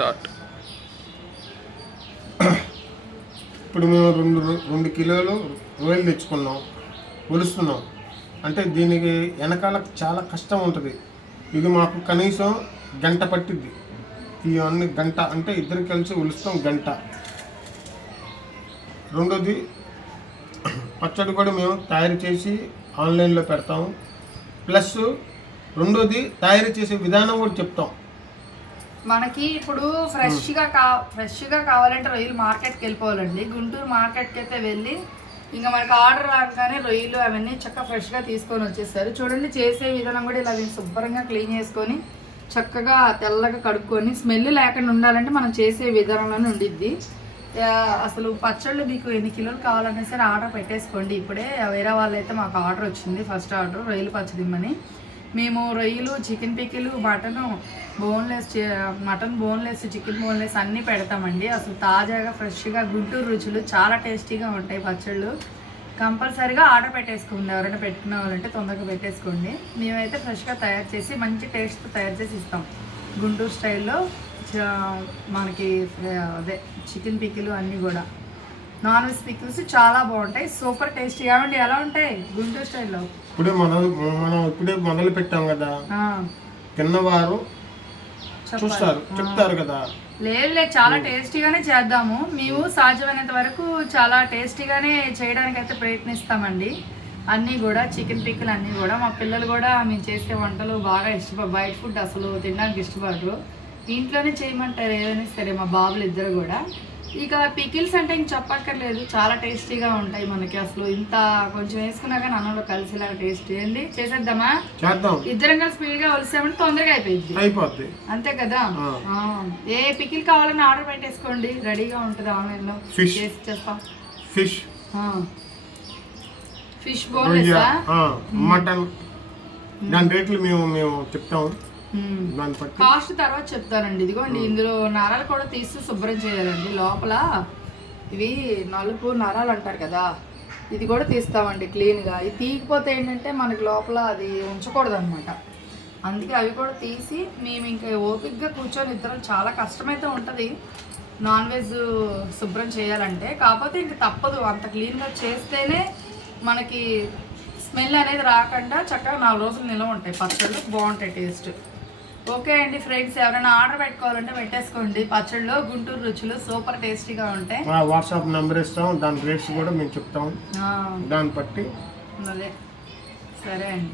Start. ఇప్పుడు మేము రెండు రెండు కిలోలు రొయ్యలు తెచ్చుకున్నాం ఒలుస్తున్నాం అంటే దీనికి వెనకాల చాలా కష్టం ఉంటుంది. ఇది మాకు కనీసం గంట పట్టిద్ది. ఇవన్నీ గంట అంటే ఇద్దరు కలిసి ఉలుస్తాం గంట. రెండోది పచ్చడి కూడా మేము తయారు చేసి ఆన్లైన్లో పెడతాం. ప్లస్ రెండోది తయారు చేసే విధానం కూడా చెప్తాం. మనకి ఇప్పుడు ఫ్రెష్గా కా ఫ్రెష్గా కావాలంటే రొయ్యలు మార్కెట్కి వెళ్ళిపోవాలండి. గుంటూరు మార్కెట్కి అయితే వెళ్ళి ఇంకా మనకి ఆర్డర్ రాగానే రొయ్యలు అవన్నీ చక్కగా ఫ్రెష్గా తీసుకొని వచ్చేస్తారు. చూడండి చేసే విధానం కూడా ఇలా శుభ్రంగా క్లీన్ చేసుకొని చక్కగా తెల్లగా కడుక్కొని స్మెల్ లేకుండా ఉండాలంటే మనం చేసే విధానంలోనే ఉండిద్ది. అసలు పచ్చళ్ళు మీకు ఎన్ని కిలోలు కావాలన్నా సరే ఆర్డర్ పెట్టేసుకోండి. ఇప్పుడే వేరే వాళ్ళైతే మాకు ఆర్డర్ వచ్చింది ఫస్ట్ ఆర్డర్ రొయ్యలు పచ్చడి ఇమ్మని మేము రొయ్యలు chicken pickle mutton boneless mutton boneless chicken boneless అన్నీ పెడతామండి. అసలు తాజాగా ఫ్రెష్గా గుంటూరు రుచులు చాలా టేస్టీగా ఉంటాయి పచ్చళ్ళు. కంపల్సరీగా ఆర్డర్ పెట్టేసుకోండి. ఎవరైనా పెట్టుకునే వాళ్ళంటే తొందరగా పెట్టేసుకోండి. మేమైతే ఫ్రెష్గా తయారు చేసి మంచి టేస్ట్ తయారు చేసి ఇస్తాం. గుంటూరు స్టైల్లో చ- మనకి అదే చికెన్ పికిలు అన్నీ కూడా. నాన్ వెజ్ పికిల్స్ చాలా బాగుంటాయి. Super tasty. ఏమండి ఎలా ఉంటాయి? గుంటూరు స్టైల్లో? ఇప్పుడే మనం మనం ఇప్పుడే మొదలు పెట్టాం కదా. తిన్నవారు. చూస్తారు. చెప్తారు కదా. లేదు లేదు చాలా టేస్టీగానే చేద్దాము. మేము సాధ్యమైనంత వరకు చాలా టేస్టీగానే చేయడానికి అయితే ప్రయత్నిస్తామండి. అన్నీ కూడా చికెన్ పిక్కలు అన్నీ కూడా. మా పిల్లలు కూడా మేము చేసే వంటలు బాగా ఇష్టపడ బయట ఫుడ్ అసలు తినడానికి ఇష్టపడరు. ఇంట్లోనే చేయమంటారు ఏదైనా సరే మా బాబులు ఇద్దరు కూడా. ఇక పికిల్స్ అంటే ఇంక చెప్పక్కర్లేదు. చాలా టేస్టీగా ఉంటాయి మనకి అసలు. ఇంత కొంచెం వేసుకున్నా కానీ అన్నంలో కలిసేలాగా టేస్ట్. ఏంటి చేసేద్దామా? చేద్దాం. ఇద్దరం కలిసి స్పీడ్గా వలిసామంటే తొందరగా అయిపోయింది అయిపోద్ది. అంతే కదా. ఏ పికిల్ కావాలని ఆర్డర్ పెట్టేసుకోండి. రెడీగా ఉంటుంది ఆన్లైన్లో. చేసి చేస్తాం. ఫిష్. ఫిష్ ఆ, మటన్. దాని రేట్లు మేము మేము చెప్తాం దాన్ని బట్టి కాస్ట్ తర్వాత చెప్తానండి. ఇదిగోండి ఇందులో నరాలు కూడా తీసి శుభ్రం చేయాలండి. లోపల ఇవి నలుపు నరాలు అంటారు కదా ఇది కూడా తీస్తామండి క్లీన్గా. ఇది తీయకపోతే ఏంటంటే మనకి లోపల అది ఉంచకూడదు అనమాట అందుకే అవి కూడా తీసి మేము ఇంకా ఓపిక్గా కూర్చొని ఇద్దరం చాలా కష్టమైతే ఉంటుంది నాన్ వెజ్ శుభ్రం చేయాలంటే. కాకపోతే ఇంక తప్పదు. అంత క్లీన్గా చేస్తేనే మనకి స్మెల్ అనేది రాకుండా చక్కగా నాలుగు రోజులు నిల్వ ఉంటాయి. పచ్చళ్ళు బాగుంటాయి టేస్ట్. ఓకే అండి ఫ్రెండ్స్ ఎవరైనా ఆర్డర్ పెట్టుకోవాలంటే పెట్టేసుకోండి. పచ్చళ్ళు గుంటూరు రుచులు సూపర్ టేస్టీగా ఉంటాయి. వాట్సాప్ నెంబర్ ఇస్తాం. దాని రేట్స్ కూడా మేము చెప్తాం. దాన్ని బట్టి సరే అండి.